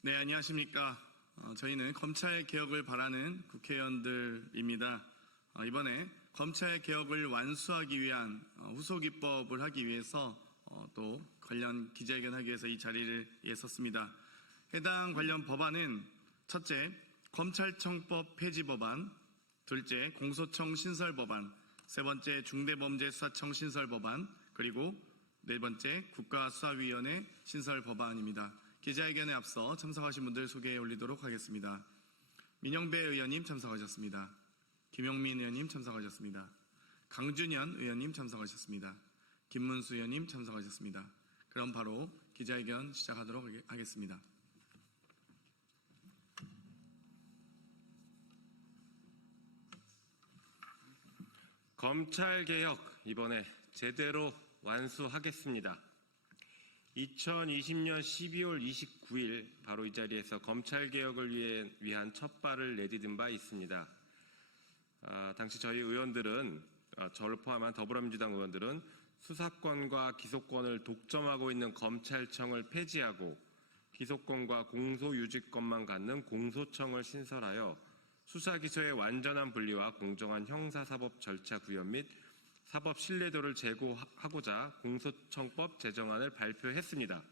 네, 안녕하십니까. 저희는 검찰 개혁을 바라는 국회의원들입니다. 이번에 검찰 개혁을 완수하기 위한 후속 입법을 하기 위해서 또 관련 기자회견하기 위해서 이 자리를 섰습니다. 해당 관련 법안은 첫째, 검찰청법 폐지 법안, 둘째, 공소청 신설 법안, 세 번째, 중대범죄수사청 신설 법안, 그리고 네 번째, 국가수사위원회 신설 법안입니다. 기자회견에 앞서 참석하신 분들 소개해 올리도록 하겠습니다. 민영배 의원님 참석하셨습니다. 김용민 의원님 참석하셨습니다. 강준현 의원님 참석하셨습니다. 김문수 의원님 참석하셨습니다. 그럼 바로 기자회견 시작하도록 하겠습니다. 검찰개혁 이번에 제대로 완수하겠습니다. 2020년 12월 29일 바로 이 자리에서 검찰개혁을 위한 첫 발을 내디딘 바 있습니다. 당시 저희 의원들은, 저를 포함한 더불어민주당 의원들은 수사권과 기소권을 독점하고 있는 검찰청을 폐지하고 기소권과 공소유지권만 갖는 공소청을 신설하여 수사기소의 완전한 분리와 공정한 형사사법 절차 구현 및 사법 신뢰도를 제고하고자 공소청법 제정안을 발표했습니다.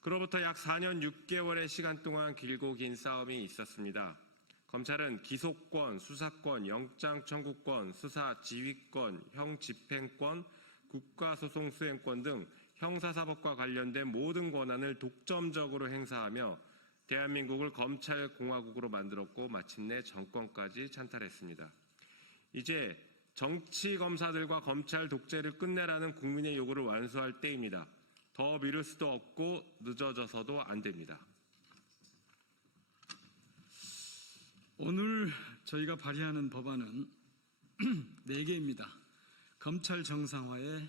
그로부터 약 4년 6개월의 시간 동안 길고 긴 싸움이 있었습니다. 검찰은 기소권, 수사권, 영장청구권, 수사지휘권, 형집행권, 국가소송수행권 등 형사사법과 관련된 모든 권한을 독점적으로 행사하며 대한민국을 검찰공화국으로 만들었고 마침내 정권까지 찬탈했습니다. 이제 정치검사들과 검찰 독재를 끝내라는 국민의 요구를 완수할 때입니다. 더 미룰 수도 없고 늦어져서도 안 됩니다. 오늘 저희가 발의하는 법안은 4개입니다. 검찰 정상화의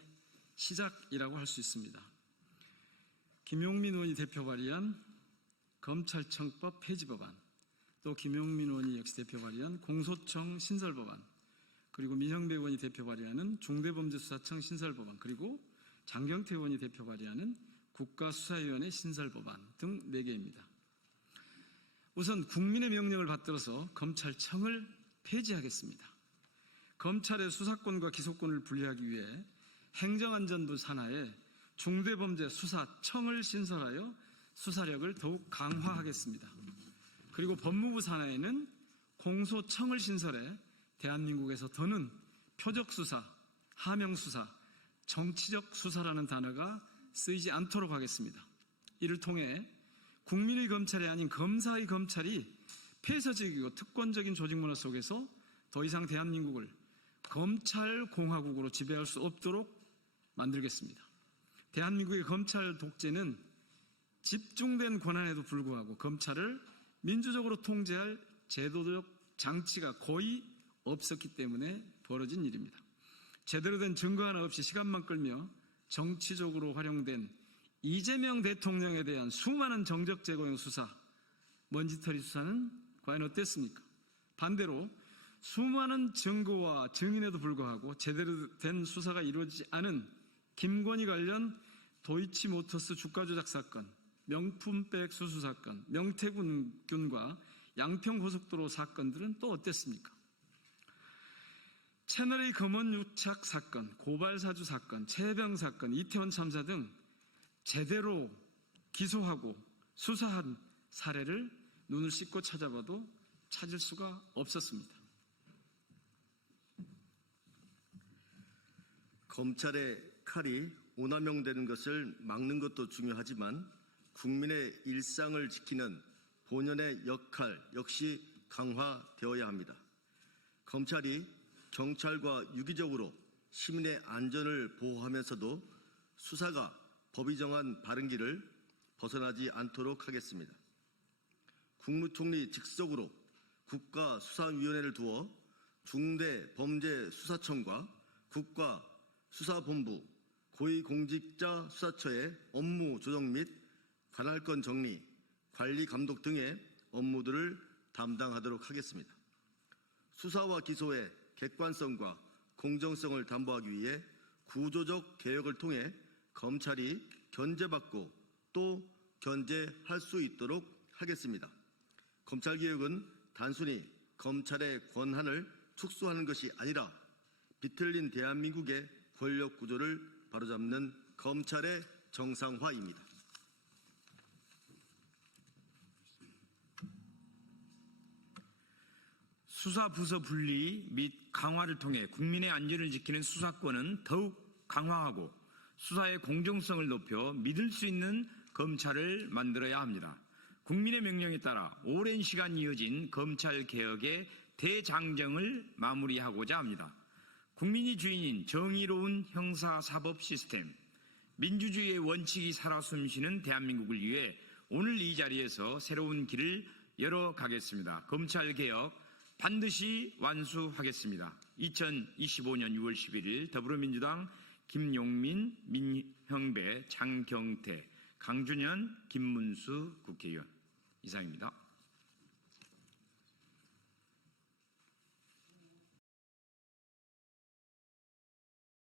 시작이라고 할 수 있습니다. 김용민 의원이 대표 발의한 검찰청법 폐지 법안, 또 김용민 의원이 역시 대표 발의한 공소청 신설 법안, 그리고 민영배 의원이 대표 발의하는 중대범죄수사청 신설 법안, 그리고 장경태 의원이 대표 발의하는 국가수사위원회 신설 법안 등 4개입니다. 우선 국민의 명령을 받들어서 검찰청을 폐지하겠습니다. 검찰의 수사권과 기소권을 분리하기 위해 행정안전부 산하에 중대범죄수사청을 신설하여 수사력을 더욱 강화하겠습니다. 그리고 법무부 산하에는 공소청을 신설해 대한민국에서 더는 표적수사, 하명수사, 정치적 수사라는 단어가 쓰이지 않도록 하겠습니다. 이를 통해 국민의 검찰이 아닌 검사의 검찰이 폐쇄적이고 특권적인 조직문화 속에서 더 이상 대한민국을 검찰공화국으로 지배할 수 없도록 만들겠습니다. 대한민국의 검찰 독재는 집중된 권한에도 불구하고 검찰을 민주적으로 통제할 제도적 장치가 거의 없었기 때문에 벌어진 일입니다. 제대로 된 증거 하나 없이 시간만 끌며 정치적으로 활용된 이재명 대통령에 대한 수많은 정적 제거용 수사, 먼지털이 수사는 과연 어땠습니까? 반대로 수많은 증거와 증인에도 불구하고 제대로 된 수사가 이루어지지 않은 김건희 관련 도이치모터스 주가 조작 사건, 명품백 수수 사건, 명태균과 양평고속도로 사건들은 또 어땠습니까? 채널A 검언 유착 사건, 고발사주 사건, 최병 사건, 이태원 참사 등 제대로 기소하고 수사한 사례를 눈을 씻고 찾아봐도 찾을 수가 없었습니다. 검찰의 칼이 오남용되는 것을 막는 것도 중요하지만 국민의 일상을 지키는 본연의 역할 역시 강화되어야 합니다. 검찰이 경찰과 유기적으로 시민의 안전을 보호하면서도 수사가 법이 정한 바른 길을 벗어나지 않도록 하겠습니다. 국무총리 직속으로 국가수사위원회를 두어 중대범죄수사청과 국가수사본부, 고위공직자 수사처의 업무 조정 및 관할권 정리, 관리 감독 등의 업무들을 담당하도록 하겠습니다. 수사와 기소의 객관성과 공정성을 담보하기 위해 구조적 개혁을 통해 검찰이 견제받고 또 견제할 수 있도록 하겠습니다. 검찰개혁은 단순히 검찰의 권한을 축소하는 것이 아니라 비틀린 대한민국의 권력 구조를 바로잡는 검찰의 정상화입니다. 수사 부서 분리 및 강화를 통해 국민의 안전을 지키는 수사권은 더욱 강화하고 수사의 공정성을 높여 믿을 수 있는 검찰을 만들어야 합니다. 국민의 명령에 따라 오랜 시간 이어진 검찰 개혁의 대장정을 마무리하고자 합니다. 국민이 주인인 정의로운 형사사법 시스템, 민주주의의 원칙이 살아 숨쉬는 대한민국을 위해 오늘 이 자리에서 새로운 길을 열어가겠습니다. 검찰 개혁 반드시 완수하겠습니다. 2025년 6월 11일 더불어민주당 김용민, 민형배, 장경태, 강준현, 김문수 국회의원 이상입니다.